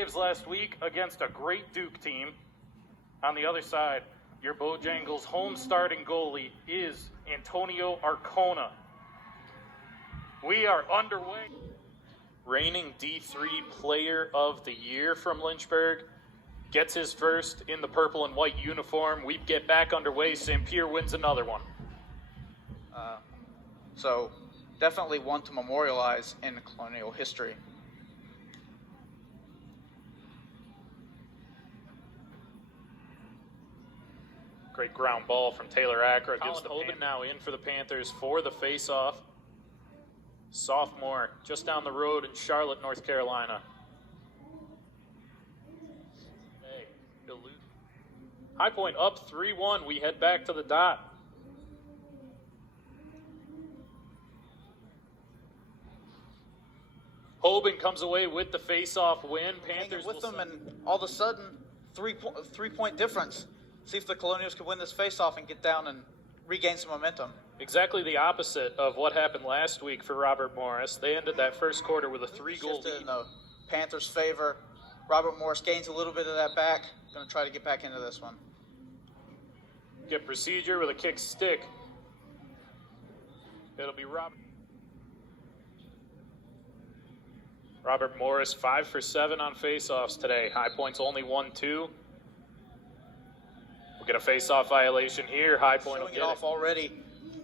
saves last week against a great Duke team. On the other side, your Bojangles' home starting goalie is Antonio Arcona. We are underway. Reigning D3 Player of the Year from Lynchburg gets his first in the purple and white uniform. We get back underway. Sampere wins another one. So definitely one to memorialize in Colonial history. Great ground ball from Taylor Ackra. Collin Hoben now in for the Panthers for the face-off. Sophomore, just down the road in Charlotte, North Carolina. High Point up 3-1. We head back to the dot. Hoben comes away with the face-off win. Panthers with them, and all of a sudden, three-point difference. See if the Colonials can win this face-off and get down and regain some momentum. Exactly the opposite of what happened last week for Robert Morris. They ended that first quarter with a 3-goal lead. In the Panthers' favor. Robert Morris gains a little bit of that back. Going to try to get back into this one. Get procedure with a kick stick. It'll be Robert Morris, 5 for 7 on faceoffs today. High Point's only 1-2. We'll get a face-off violation here. High Point will get it off already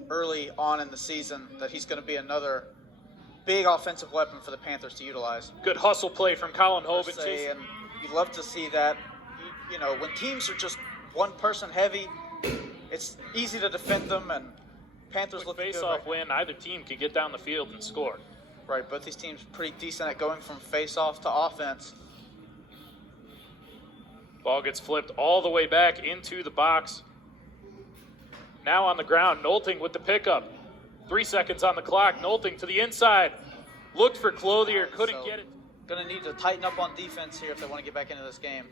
early on in the season that he's going to be another big offensive weapon for the Panthers to utilize. Good hustle play from Collin Hoben. And you'd love to see that. You know, when teams are just one person heavy, it's easy to defend them, and Panthers look face-off win. Either team can get down the field and score. Right, both these teams pretty decent at going from face-off to offense. Ball gets flipped all the way back into the box. Now on the ground, Nolting with the pickup. 3 seconds on the clock. Nolting to the inside. Looked for Clothier, couldn't get it. Going to need to tighten up on defense here if they want to get back into this game.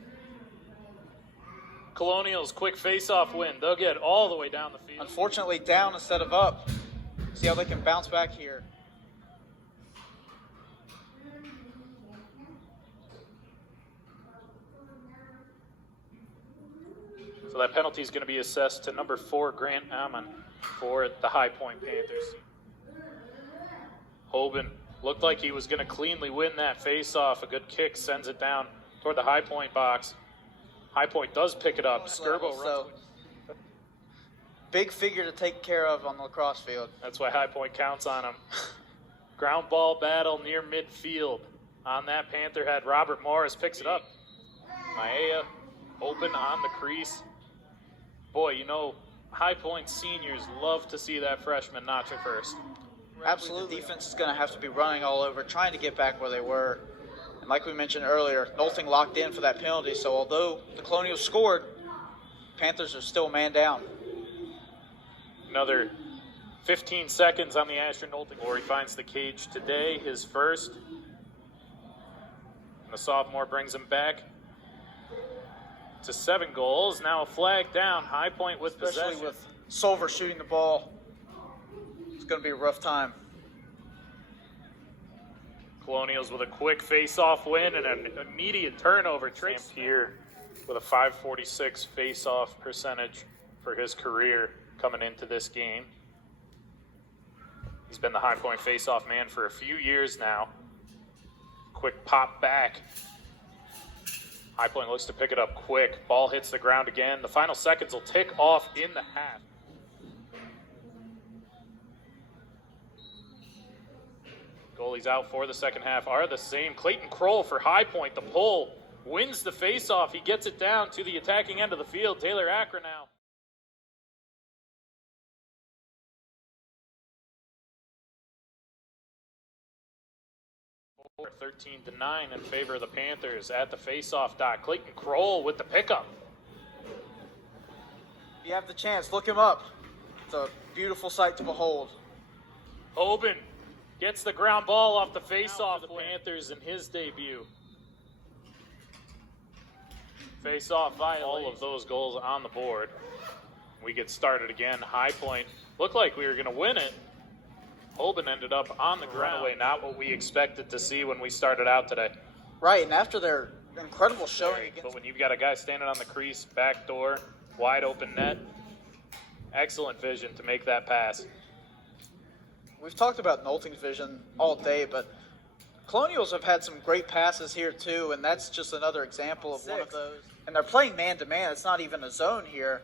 Colonials, quick face-off win. They'll get all the way down the field. Unfortunately, down instead of up. See how they can bounce back here. So that penalty is going to be assessed to number 4, Grant Ammon, for the High Point Panthers. Hoben looked like he was going to cleanly win that face-off. A good kick sends it down toward the High Point box. High Point does pick it up. Skirbo runs. Big figure to take care of on the lacrosse field. That's why High Point counts on him. Ground ball battle near midfield. On that Panther head, Robert Morris picks it up. Maea open on the crease. Boy, you know, High Point seniors love to see that freshman notch it first. Absolutely. The defense is going to have to be running all over, trying to get back where they were. And like we mentioned earlier, Nolting locked in for that penalty. So although the Colonials scored, Panthers are still man down. Another 15 seconds on the Asher Nolting, where he finds the cage today, his first. And the sophomore brings him back to 7 goals. Now a flag down. High Point with possession. Especially with Solver shooting the ball. It's going to be a rough time. Colonials with a quick face-off win and an immediate turnover. Sampere with a .546 face-off percentage for his career coming into this game. He's been the High Point face-off man for a few years now. Quick pop back. High Point looks to pick it up quick. Ball hits the ground again. The final seconds will tick off in the half. Goalies out for the second half are the same. Clayton Kroll for High Point. The pull wins the faceoff. He gets it down to the attacking end of the field. Taylor Ackra now. For 13-9 in favor of the Panthers at the faceoff dot. Clayton Kroll with the pickup. You have the chance. Look him up. It's a beautiful sight to behold. Hoben gets the ground ball off the faceoff for the Panthers in his debut. Face-off violation. All of those goals on the board. We get started again. High Point looked like we were going to win it. Hoben ended up on the ground. Not what we expected to see when we started out today. Right, and after their incredible showing But against. when you've got a guy standing on the crease, back door, wide open net, excellent vision to make that pass. We've talked about Nolting's vision all day, but Colonials have had some great passes here too, and that's just another example of one of those. And they're playing man-to-man. It's not even a zone here.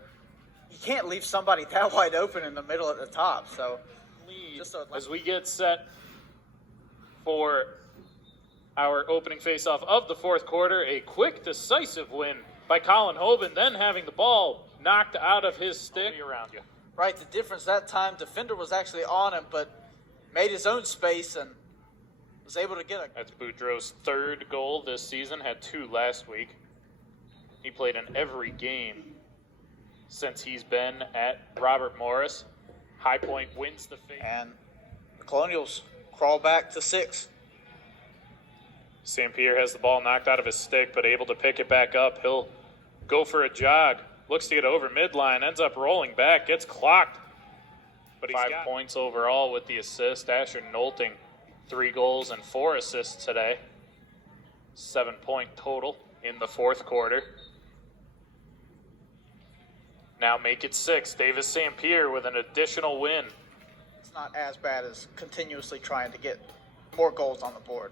You can't leave somebody that wide open in the middle at the top. So, As we get set for our opening faceoff of the fourth quarter, a quick, decisive win by Collin Hoben, then having the ball knocked out of his stick. Around you. Right, the difference that time, defender was actually on him, but made his own space and was able to get a... That's Boudreau's third goal this season, had 2 last week. He played in every game since he's been at Robert Morris. High Point wins the face. And the Colonials crawl back to 6. Sampere has the ball knocked out of his stick, but able to pick it back up. He'll go for a jog. Looks to get over midline, ends up rolling back, gets clocked. But he's 5 points overall with the assist. Asher Nolting, 3 goals and 4 assists today. 7-point total in the fourth quarter. Now make it 6. Davis Sampere with an additional win. It's not as bad as continuously trying to get more goals on the board.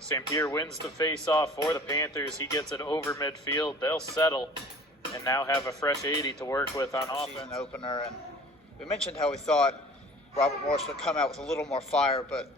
Sampere wins the face-off for the Panthers. He gets it over midfield. They'll settle and now have a fresh 80 to work with on offense. Season opener, and we mentioned how we thought Robert Morris would come out with a little more fire, but